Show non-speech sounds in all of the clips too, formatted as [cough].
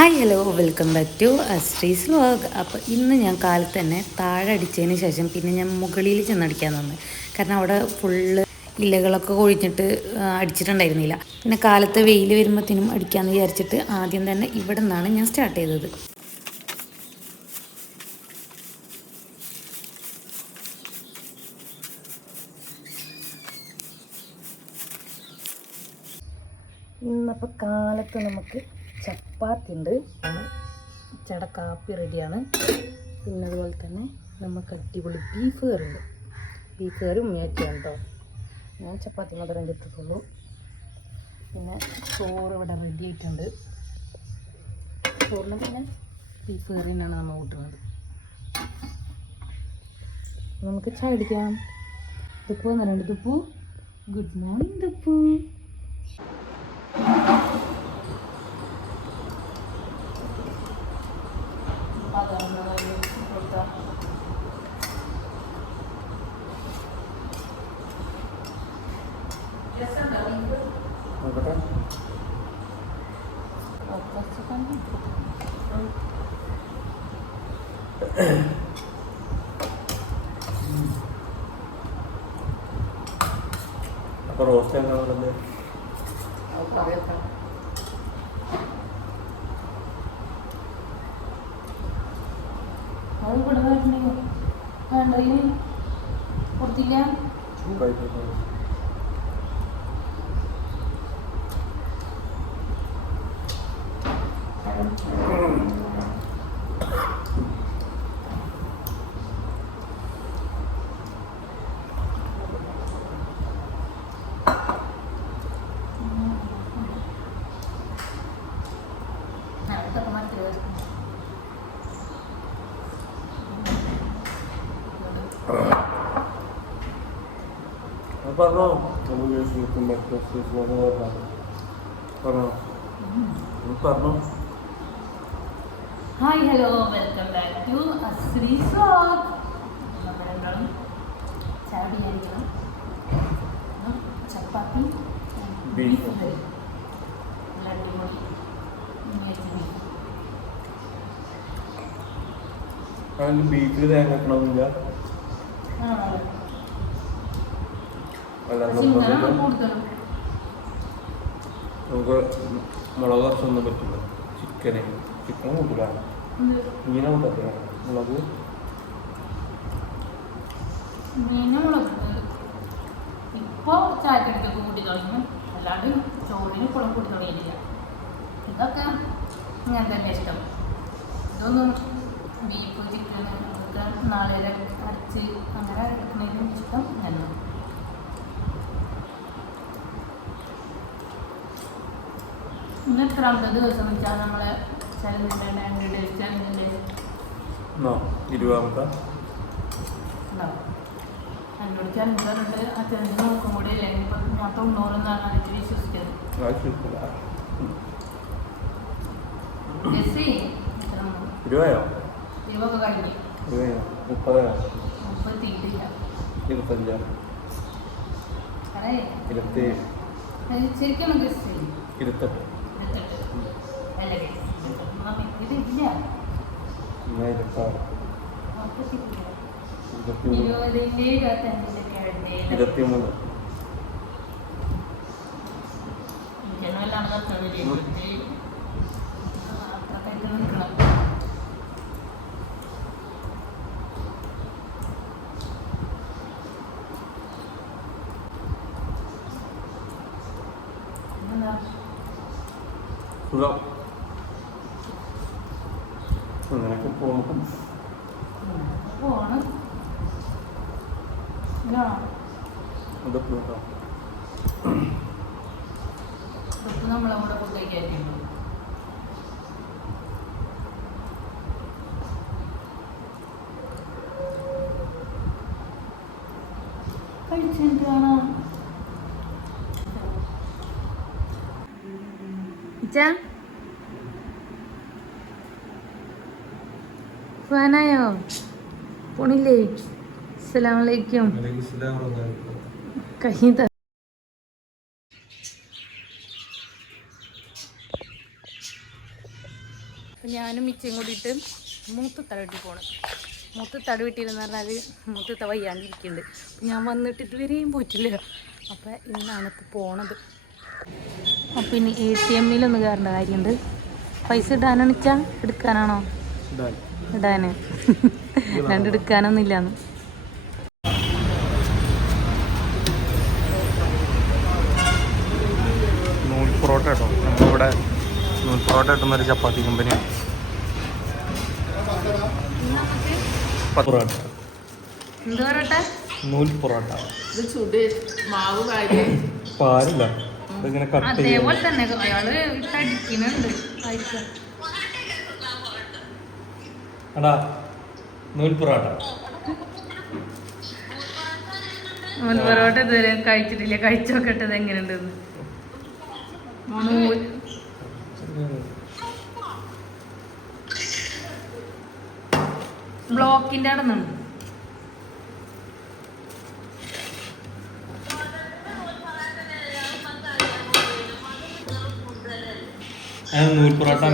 Hi hello. Welcome back to Ashree's vlog അപ്പോൾ ഇന്ന് ഞാൻ കാലത്ത് തന്നെ താഴെ അടിച്ചതിന് ശേഷം പിന്നെ ഞാൻ മുകളിൽ ചെന്നടിക്കാൻ തന്നു കാരണം അവിടെ ഫുള്ള് ഇലകളൊക്കെ കൊഴിഞ്ഞിട്ട് അടിച്ചിട്ടുണ്ടായിരുന്നില്ല. പിന്നെ കാലത്ത് വെയിൽ വരുമ്പോഴത്തേനും അടിക്കാമെന്ന് വിചാരിച്ചിട്ട് ആദ്യം തന്നെ ഇവിടെ നിന്നാണ് ഞാൻ സ്റ്റാർട്ട് ചെയ്തത്. ഇന്നപ്പോൾ കാലത്ത് നമുക്ക് ചപ്പാത്തി ഉണ്ട് ചട കാപ്പി റെഡിയാണ്. പിന്നെ അതുപോലെ തന്നെ നമുക്ക് അടിപൊളി ബീഫ് കറി ഉണ്ട്. ബീഫ് കറി ഉമ്മയാക്കിയാണ് കേട്ടോ ഞാൻ ചപ്പാത്തി മാത്രമേ കിട്ടിയിട്ടുള്ളൂ പിന്നെ ചോറ് ഇവിടെ റെഡി ആയിട്ടുണ്ട്. ചോറിന് പിന്നെ ബീഫ് കറി തന്നെയാണ് നമ്മൾ കൂട്ടുന്നത്. നമുക്ക് ചായ അടിക്കാം ദുപ്പു ദുപ്പു ഗുഡ് മോർണിംഗ് ദുപ്പു നോക്കട്ടെ അപ്പൊ റോസ്റ്റ് എന്താ പറയുന്നത്? Thank ഇവിടെ വരണേ വേണ്ട ഇനി കൊടുത്തില്ല ചൂടായിട്ട് അതൊക്കെ മനസ്സിൽ അത് പറഞ്ഞോ. പറഞ്ഞോ. പറഞ്ഞോ hi hello welcome back to Ashree vlog നമ്മളെന്താണ് ചായ ബിരിയാണിക്കണം ചപ്പാത്തി. ബീഫ് ബീച്ചിൽ തേങ്ങ വെക്കണമെന്നില്ല ആ, അല്ല പക്ഷെ ഇങ്ങനെ നിർബന്ധമില്ല. കൂടുതലും നമുക്ക് മുളക് കുറച്ചൊന്നും പറ്റില്ല. ചിക്കന് ചിക്കൻ കൂട്ടില്ല മീന കൂട്ടത്തില്ല മുളക്. ഇപ്പോ ചായക്കടിക്കൊക്കെ കൂട്ടി തുടങ്ങി. അല്ലാണ്ട് ചോറിന് ഇപ്പോഴും കൂട്ടി തുടങ്ങിയിട്ടില്ല. ഇതൊക്കെ ഞാൻ തന്നെ ഇഷ്ടം. ഇതൊന്നും ബീഫ് ചിക്കൻ ഇതൊക്കെ നാളെ അരച്ച് അങ്ങനെ എടുക്കുന്നതിനും ഇഷ്ടം ഞാൻ ഇന്ന് എത്രാമത്തെ ദിവസം വെച്ചാൽ നമ്മളെ ചലഞ്ചിന്റെ ചലഞ്ചിന്റെ ഇരുപതാമത്തെ. എന്നോട് ചലഞ്ചറുണ്ട് ആ ചലഞ്ച് നോക്കും കൂടി ഇല്ല ഞാൻ തൊണ്ണൂറെന്നാണ് വിശ്വസിച്ചത്. കഴിഞ്ഞു. മുപ്പതോ? ഇരുപത്തി ശരിക്കും ഇരുപത്തെട്ട്. ഇരുപത്താറ് നമുക്ക് കിട്ടില്ല ഇരുപത്തി സുഖം അങ്ങനെയൊക്കെ പോകും പോണം. ഇല്ല അതൊക്കെ ഇതൊക്കെ നമ്മളെ കൂടെ ഫുഡ് കഴിക്കായിരുന്നു കഴിച്ചിട്ട് കാണാം ഇച്ചാ ഫാനായോ പോണില്ലേ? അസ്സലാമലൈക്കും. കൈ ഞാനും മിച്ചയും കൂടിയിട്ട് മൂത്ത് തടവിട്ടി പോകണം മൂത്ത് തടവിട്ടിരുന്ന് പറഞ്ഞാൽ മൂത്ത് വയ്യാണ്ടിരിക്കുന്നുണ്ട് അപ്പം ഞാൻ വന്നിട്ട് ഇതുവരെയും പോയിട്ടില്ല. അപ്പം ഇന്നാണ് ഇപ്പോൾ പോണത്. അപ്പം ഇനി എ ടി എമ്മിലൊന്ന് കയറേണ്ട കാര്യമുണ്ട് പൈസ ഇടാനാണ് എടുക്കാനാണോ? ഇടാന്. രണ്ട് എടുക്കാനൊന്നും ഇല്ലാന്ന് നൂൽ പൊറോട്ട കേട്ടോ. നമ്മളിവിടെ നൂൽ പൊറോട്ട കിട്ടുന്ന ഒരു ചപ്പാത്തി കമ്പനിയാണ് പൊറോട്ട. എന്ത് പറയട്ടെ നൂൽ പൊറോട്ട. ഇത് ചുട് മാവ് വാരി പാലില്ല. ഇതിങ്ങനെ കട്ട് ചെയ്യും അതേപോലെ തന്നെ. അയാൾ ഇട്ടടിക്കുന്നുണ്ട് ആയിരിക്കും എടാ നൂൽ പൊറോട്ട. നൂൽ പൊറോട്ട ഇതുവരെ കഴിച്ചിട്ടില്ല. കഴിച്ചു എങ്ങനെയുണ്ടെന്ന് നൂൽ ബ്ലോക്കിന്റെ അവിടെ നിന്നുണ്ട് നൂൽ പൊറോട്ട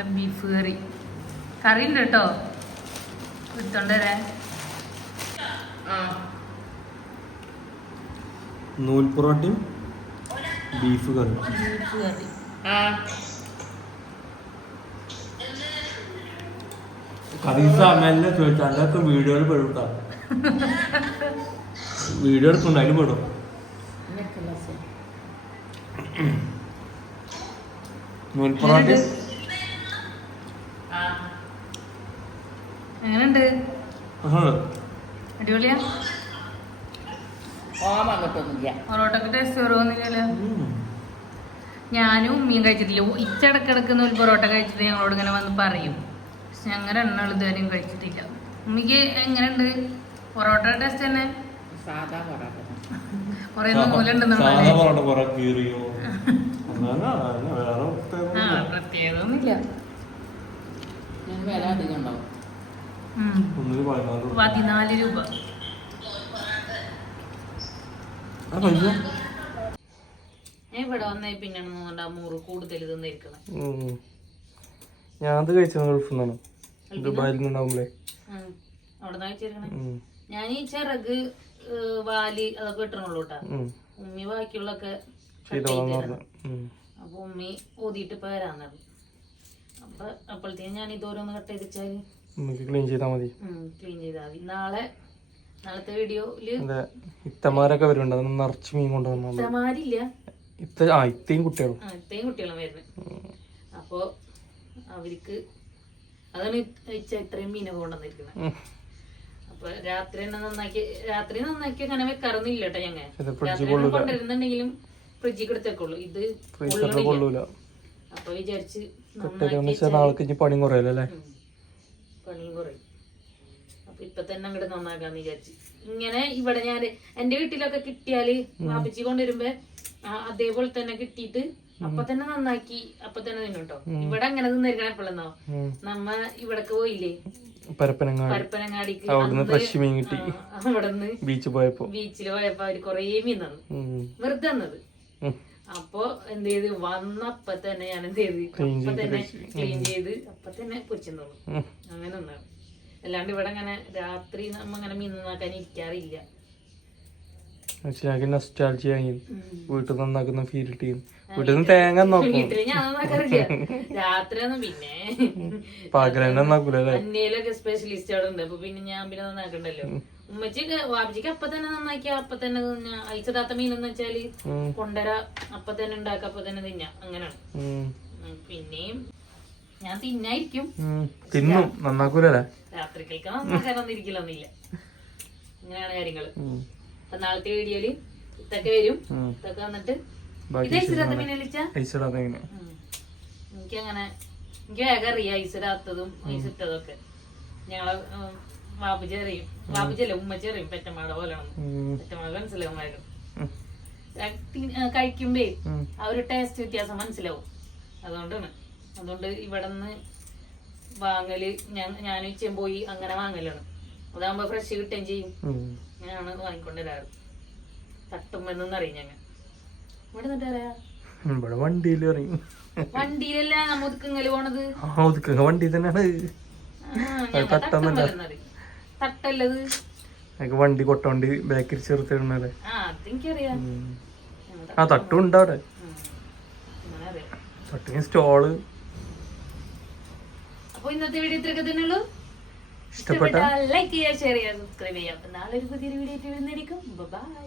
നല്ല ബീഫ് കറി കറി ഉണ്ട് കേട്ടോ. ആ. നൂൽ പൊറോട്ടയും ബീഫ് കറി ബീഫ് കറി അമ്മേനെ ചോദിച്ചാൽ അതൊക്കെ വീഡിയോയിൽ പെടുത്താ വീഡിയോ എടുക്കുന്നുണ്ട് പെടും. നൂൽ പൊറോട്ടയും എങ്ങനെയുണ്ട്? അടിപൊളിയാ? പൊറോട്ടക്ക് ടേസ്റ്റ് കുറവൊന്നുമില്ലല്ലോ. ഞാനും ഉമ്മയും കഴിച്ചിട്ടില്ല. ഇച്ചടക്കിടക്ക് ഒരു പൊറോട്ട കഴിച്ചിട്ട് ഞങ്ങളോട് ഇങ്ങനെ വന്ന് പറയും. പക്ഷെ ഞങ്ങൾ എണ്ണ ഇതുവരെയും കഴിച്ചിട്ടില്ല. ഉമ്മിക്ക് എങ്ങനെയുണ്ട്? പൊറോട്ട ടേസ്റ്റ് തന്നെ? സാധാ പൊറോട്ട കുറെ നൂലുണ്ടെന്ന് സാധാ പൊറോട്ട കുറെ കീറിയോ? അങ്ങനെ അങ്ങനെ വേറെ ആ ഒന്നുമില്ല. പ്രത്യേകമൊന്നുമില്ല ഞാൻ വില അധികം ഉണ്ടാവും. പതിനാല് രൂപ. ഞാൻ ഇവിടെ വന്നേ പിന്നെയാണ് കൂടുതൽ തിന്നിരിക്കണം ഉം. ഞാൻ അത് കഴിച്ചത് ഗൾഫിൽ നിന്നാണ്. ദുബായിൽ നിന്നുണ്ടാവുമ്പളേ. ഞാൻ ഈ ചിറക് വാലി അതൊക്കെ കിട്ടണുള്ളൂ കേട്ടാ. ഉമ്മി ബാക്കിയുള്ളൊക്കെ. അപ്പൊ ഉമ്മി ഓതിയിട്ട് പറഞ്ഞു. അപ്പൊ അപ്പോഴത്തേക്കും ഞാൻ ഇതോരോന്ന് കട്ട് ചെയ്ത് വെച്ചാൽ നമുക്ക് ക്ലീൻ ചെയ്താൽ മതി. ക്ലീൻ ചെയ്താൽ മതി. നാളെ നാളത്തെ വീഡിയോയിൽ ഇത്തമാരൊക്കെ വരുന്നുണ്ട്. അതൊന്ന് നിറച്ച് മീൻ കൊണ്ടുവന്നു ഇത്രമാരില്ല ഇത്ത ആ ഇത്തയും കുട്ടികളും. വരുന്നത് അപ്പൊ അവർക്ക് അതാണ് ഇച്ച ഇത്രയും മീനൊക്കെ കൊണ്ടുവന്നിരിക്കുന്നത്. അപ്പൊ രാത്രി തന്നെ നന്നാക്കി രാത്രി നന്നാക്കി അങ്ങനെ വെക്കാറൊന്നുമില്ല കേട്ടോ ഞങ്ങൾ രാത്രി കൊണ്ടിരുന്നുണ്ടെങ്കിലും ഫ്രിഡ്ജിൽ കൊടുത്തേക്കുള്ളൂ ഇത്. കൊള്ളൂല അപ്പൊ വിചാരിച്ച് നാളെ പണിയും കുറയല്ലോ. പണിയും കുറയും. അപ്പൊ ഇപ്പൊ തന്നെ അങ്ങോട്ട് നന്നാക്കാന്ന് വിചാരിച്ചു. ഇങ്ങനെ ഇവിടെ ഞാൻ എന്റെ വീട്ടിലൊക്കെ കിട്ടിയാൽ വാപ്പിച്ചി കൊണ്ടുവരുമ്പോ അതേപോലെ തന്നെ കിട്ടിയിട്ട് അപ്പൊ തന്നെ നന്നാക്കി അപ്പൊ തന്നെ നിന്നോട്ടോ ഇവിടെ അങ്ങനെ തിന്നിരിക്കണ എപ്പോഴെന്നോ. നമ്മ ഇവിടക്ക് പോയില്ലേ? പരപ്പനങ്ങാടി. പരപ്പനങ്ങാടിക്ക്. അവിടുന്ന് ബീച്ചിൽ പോയപ്പോ. അവർ കൊറേ മീൻ തന്നു. വെറുതെ തന്നത്. അപ്പൊ എന്ത് ചെയ്ത് വന്നപ്പോ തന്നെ ഞാൻ എന്ത് ചെയ്ത് അപ്പൊ തന്നെ ക്ലീൻ ചെയ്ത് അപ്പൊ തന്നെ പൊരിച്ചു തന്നു അങ്ങനെ ഒന്നാണ് അല്ലാണ്ട് ഇവിടെ അങ്ങനെ രാത്രി നമ്മ അങ്ങനെ മീൻ നന്നാക്കാൻ ഇരിക്കാറില്ല. മനസ്സിലാക്കി നൊസ്റ്റാൾജി വാങ്ങി വീട്ടിൽ നന്നാക്കുന്ന ഫീൽ ടീം വീട്ടിൽ നിന്ന് തേങ്ങ നോക്കും [laughs] രാത്രിയൊന്നും പിന്നെ. പാകരം നന്നാക്കൂല സ്പെഷ്യലിസ്റ്റ് അവിടെ ഉണ്ട്. അപ്പൊ പിന്നെ ഞാൻ പിന്നെ നന്നാക്കണ്ടല്ലോ. ഉമ്മച്ചിക്ക് വാപ്പിച്ചിക്ക് അപ്പൊ തന്നെ നന്നാക്കിയ അപ്പൊ തന്നെ തിന്നാ. അയച്ചതാത്ത മീനെന്ന് വെച്ചാൽ കൊണ്ടര അപ്പൊ തന്നെ ഉണ്ടാക്ക അപ്പൊ തന്നെ തിന്നാ. അങ്ങനെയാണ്. പിന്നെയും ഞാൻ തിന്നായിരിക്കും. തിന്നും. നന്നാക്കൂലേ രാത്രിക്കൽക്ക് നന്നാക്കാനൊന്നും ഇരിക്കലൊന്നുമില്ല ഇങ്ങനെയാണ് കാര്യങ്ങൾ. അപ്പൊ നാളത്തെ വീഡിയോയിൽ ഇതൊക്കെ വരും. ഇതൊക്കെ വന്നിട്ട് ഇത് മീനെ എനിക്കങ്ങനെ എനിക്ക് വേഗം അറിയാം ഐസിടാത്തതും ഐസിട്ടതൊക്കെ. ഞങ്ങളെ വാപ്പച്ചി അറിയും വാപ്പച്ചല്ല ഉമ്മച്ചി അറിയും പെറ്റമാട പോലെയാണ്. പെറ്റമാട മനസ്സിലാവുമായിരുന്നു കഴിക്കുമ്പേ ആ ഒരു ടേസ്റ്റ് വ്യത്യാസം മനസ്സിലാവും. അതുകൊണ്ടാണ്. അതുകൊണ്ട് ഇവിടെ നിന്ന് വാങ്ങൽ ഞാൻ ഞാൻ ഉച്ചയും പോയി അങ്ങനെ വാങ്ങലാണ്. അതാകുമ്പോ ഫ്രഷ് കിട്ടുകയും ചെയ്യും. ഞാനാണ് വാങ്ങിക്കൊണ്ടുവരാറ് തട്ടുമ്പെന്നറിയും ഞങ്ങൾ ഇവിടെ നിന്നിട്ട് അറിയാ ഇവിടെ വണ്ടിയിൽ ഇറങ്ങി വണ്ടിയിലല്ല നമ്മ ഒതുക്കങ്ങൽ പോണത്? ആ വണ്ടി തന്നെയാണ്. തട്ടമല്ലെന്നത്. തട്ടല്ലത്? വണ്ടി കൊട്ടവണ്ടി ബാക്കിൽ ചെറുത്തിടുന്നല്ലേ ആ തട്ടും ഉണ്ട് അവിടെ. തട്ടിന് സ്റ്റോൾ. അപ്പൊ ഇന്നത്തെ വീഡിയോ ഇത്രയൊക്കെ തന്നെയുള്ളൂ ഇഷ്ടപ്പെട്ട ലൈക്ക് ചെയ്യുക ഷെയർ ചെയ്യുക സബ്സ്ക്രൈബ് ചെയ്യുക. അപ്പൊ നാളെ ഒരു പുതിയൊരു വീഡിയോ ആയിട്ട് വരുന്നതായിരിക്കും. ബൈ